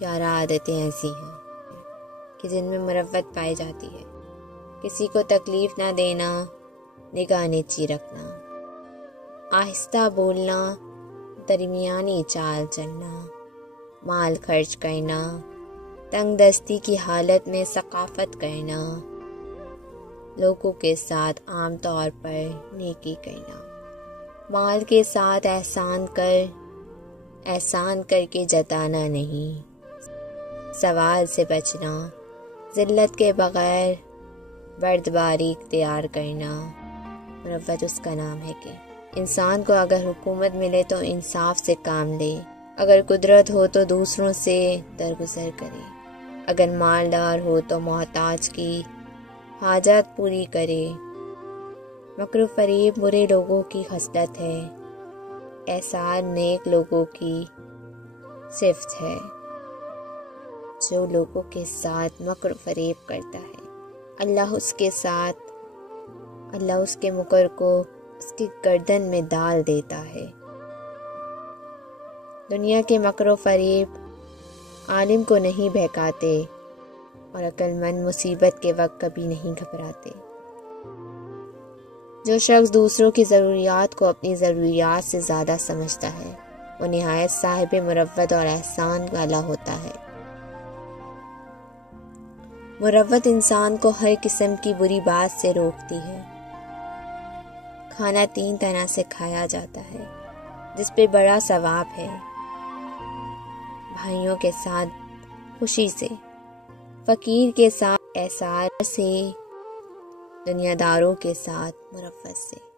11 عادتیں ایسی ہیں کہ جن میں مروت پائی جاتی ہے۔ کسی کو تکلیف نہ دینا، نگاہ نیچی رکھنا، آہستہ بولنا، درمیانی چال چلنا، مال خرچ کرنا، تنگ دستی کی حالت میں ثقافت کرنا، لوگوں کے ساتھ عام طور پر نیکی کرنا، مال کے ساتھ احسان کر کے جتانا نہیں، سوال سے بچنا، ذلت کے بغیر بردباری اختیار کرنا۔ مروت اس کا نام ہے کہ انسان کو اگر حکومت ملے تو انصاف سے کام لے، اگر قدرت ہو تو دوسروں سے درگزر کرے، اگر مالدار ہو تو محتاج کی حاجات پوری کرے۔ مکر و فریب برے لوگوں کی خصلت ہے، احسان نیک لوگوں کی صفت ہے۔ جو لوگوں کے ساتھ مکر و فریب کرتا ہے، اللہ اس کے مکر کو اس کی گردن میں ڈال دیتا ہے۔ دنیا کے مکر و فریب عالم کو نہیں بہکاتے اور عقل مند مصیبت کے وقت کبھی نہیں گھبراتے۔ جو شخص دوسروں کی ضروریات کو اپنی ضروریات سے زیادہ سمجھتا ہے وہ نہایت صاحب مروت اور احسان والا ہوتا ہے۔ مروت انسان کو ہر قسم کی بری بات سے روکتی ہے۔ کھانا 3 طرح سے کھایا جاتا ہے جس پہ بڑا ثواب ہے: بھائیوں کے ساتھ خوشی سے، فقیر کے ساتھ احسان سے، دنیا داروں کے ساتھ مروت سے۔